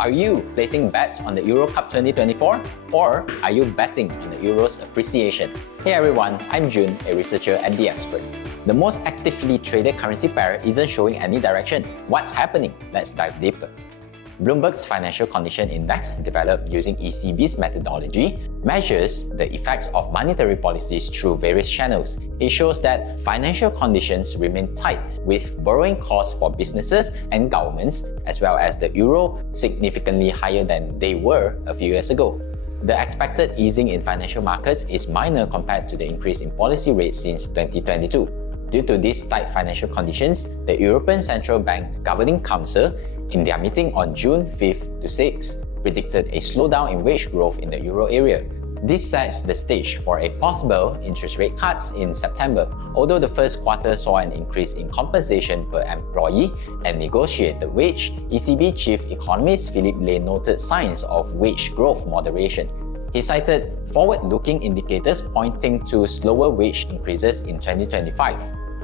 Are you placing bets on the Euro Cup 2024? Or are you betting on the Euro's appreciation? Hey everyone, I'm Jun, a researcher at Dxpert. The most actively traded currency pair isn't showing any direction. What's happening? Let's dive deeper. Bloomberg's Financial Condition Index, developed using ECB's methodology, measures the effects of monetary policies through various channels. It shows that financial conditions remain tight, with borrowing costs for businesses and governments, as well as the euro, significantly higher than they were a few years ago. The expected easing in financial markets is minor compared to the increase in policy rates since 2022. Due to these tight financial conditions, the European Central Bank Governing Council, in their meeting on June 5th to 6th, predicted a slowdown in wage growth in the euro area. This sets the stage for a possible interest rate cuts in September, although the first quarter saw an increase in compensation per employee and negotiated wage. ECB Chief Economist Philip Lane noted signs of wage growth moderation. He cited forward-looking indicators pointing to slower wage increases in 2025.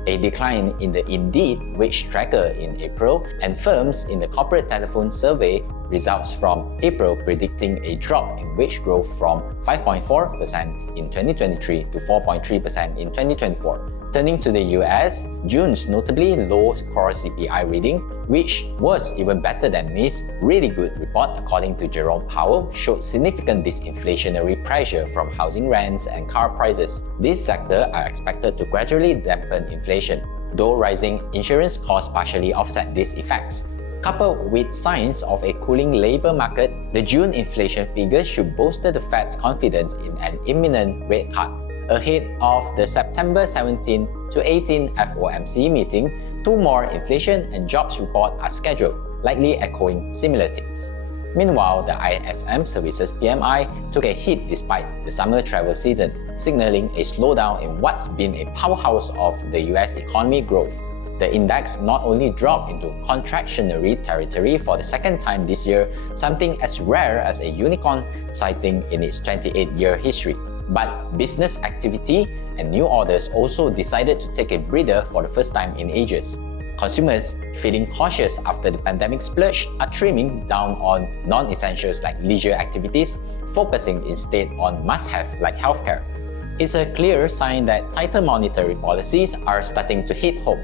A decline in the Indeed wage tracker in April, and firms in the corporate telephone survey results from April predicting a drop in wage growth from 5.4% in 2023 to 4.3% in 2024. Turning to the US, June's notably low core CPI reading, which was even better than May's really good report according to Jerome Powell, showed significant disinflationary pressure from housing rents and car prices. These sectors are expected to gradually dampen inflation, though rising insurance costs partially offset these effects. Coupled with signs of a cooling labour market, the June inflation figures should bolster the Fed's confidence in an imminent rate cut. Ahead of the September 17 to 18 FOMC meeting, two more inflation and jobs reports are scheduled, likely echoing similar themes. Meanwhile, the ISM Services PMI took a hit despite the summer travel season, signaling a slowdown in what's been a powerhouse of the US economy growth. The index not only dropped into contractionary territory for the second time this year, something as rare as a unicorn sighting in its 28-year history. But business activity and new orders also decided to take a breather for the first time in ages. Consumers, feeling cautious after the pandemic splurge, are trimming down on non-essentials like leisure activities, focusing instead on must-have like healthcare. It's a clear sign that tighter monetary policies are starting to hit home.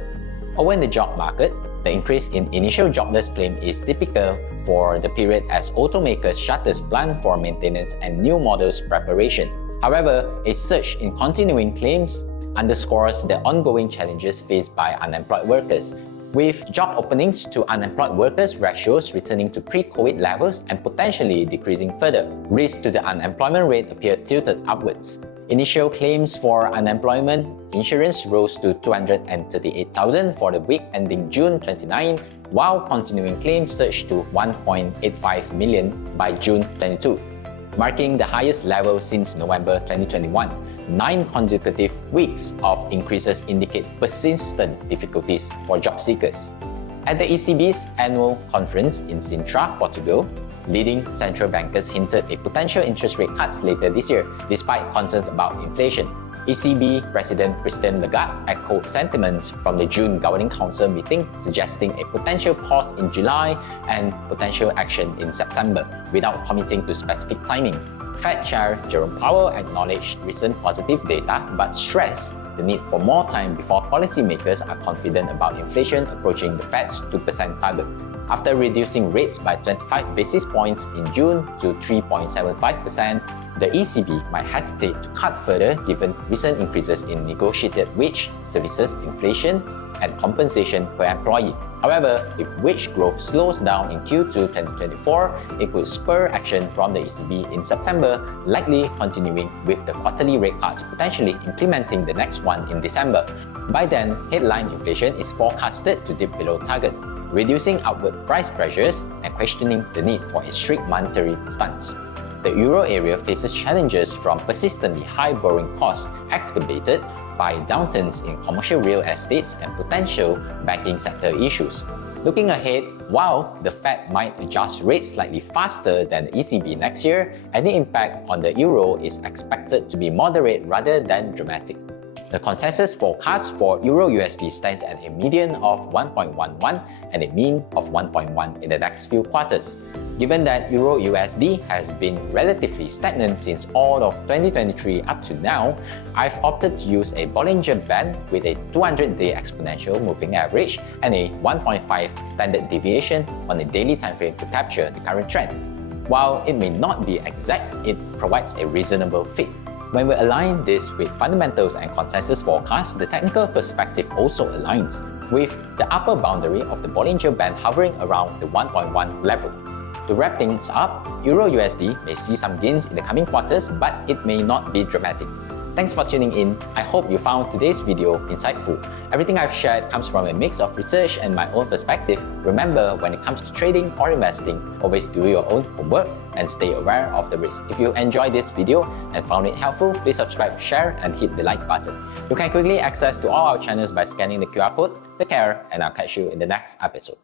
Over in the job market, the increase in initial jobless claim is typical for the period as automakers shutters plan for maintenance and new models preparation. However, a surge in continuing claims underscores the ongoing challenges faced by unemployed workers, with job openings to unemployed workers ratios returning to pre-COVID levels and potentially decreasing further. Risks to the unemployment rate appear tilted upwards. Initial claims for unemployment insurance rose to 238,000 for the week ending June 29, while continuing claims surged to 1.85 million by June 22. Marking the highest level since November 2021. 9 consecutive weeks of increases indicate persistent difficulties for job seekers. At the ECB's annual conference in Sintra, Portugal, leading central bankers hinted a potential interest rate cuts later this year, despite concerns about inflation. ECB President Christine Lagarde echoed sentiments from the June Governing Council meeting, suggesting a potential pause in July and potential action in September, without committing to specific timing. Fed Chair Jerome Powell acknowledged recent positive data but stressed the need for more time before policymakers are confident about inflation approaching the Fed's 2% target. After reducing rates by 25 basis points in June to 3.75%, the ECB might hesitate to cut further given recent increases in negotiated wage, services inflation, and compensation per employee. However, if wage growth slows down in Q2 2024, it could spur action from the ECB in September, likely continuing with the quarterly rate cuts, potentially implementing the next one in December. By then, headline inflation is forecasted to dip below target, reducing upward price pressures and questioning the need for a strict monetary stance. The euro area faces challenges from persistently high borrowing costs exacerbated by downturns in commercial real estates and potential banking sector issues. Looking ahead, while the Fed might adjust rates slightly faster than the ECB next year, any impact on the euro is expected to be moderate rather than dramatic. The consensus forecast for EURUSD stands at a median of 1.11 and a mean of 1.1 in the next few quarters. Given that EURUSD has been relatively stagnant since all of 2023 up to now, I've opted to use a Bollinger Band with a 200-day exponential moving average and a 1.5 standard deviation on a daily timeframe to capture the current trend. While it may not be exact, it provides a reasonable fit. When we align this with fundamentals and consensus forecasts, the technical perspective also aligns, with the upper boundary of the Bollinger Band hovering around the 1.1 level. To wrap things up, EURUSD may see some gains in the coming quarters, but it may not be dramatic. Thanks for tuning in. I hope you found today's video insightful. Everything I've shared comes from a mix of research and my own perspective. Remember, when it comes to trading or investing, always do your own homework and stay aware of the risk. If you enjoyed this video and found it helpful, please subscribe, share, and hit the like button. You can quickly access to all our channels by scanning the QR code. Take care, and I'll catch you in the next episode.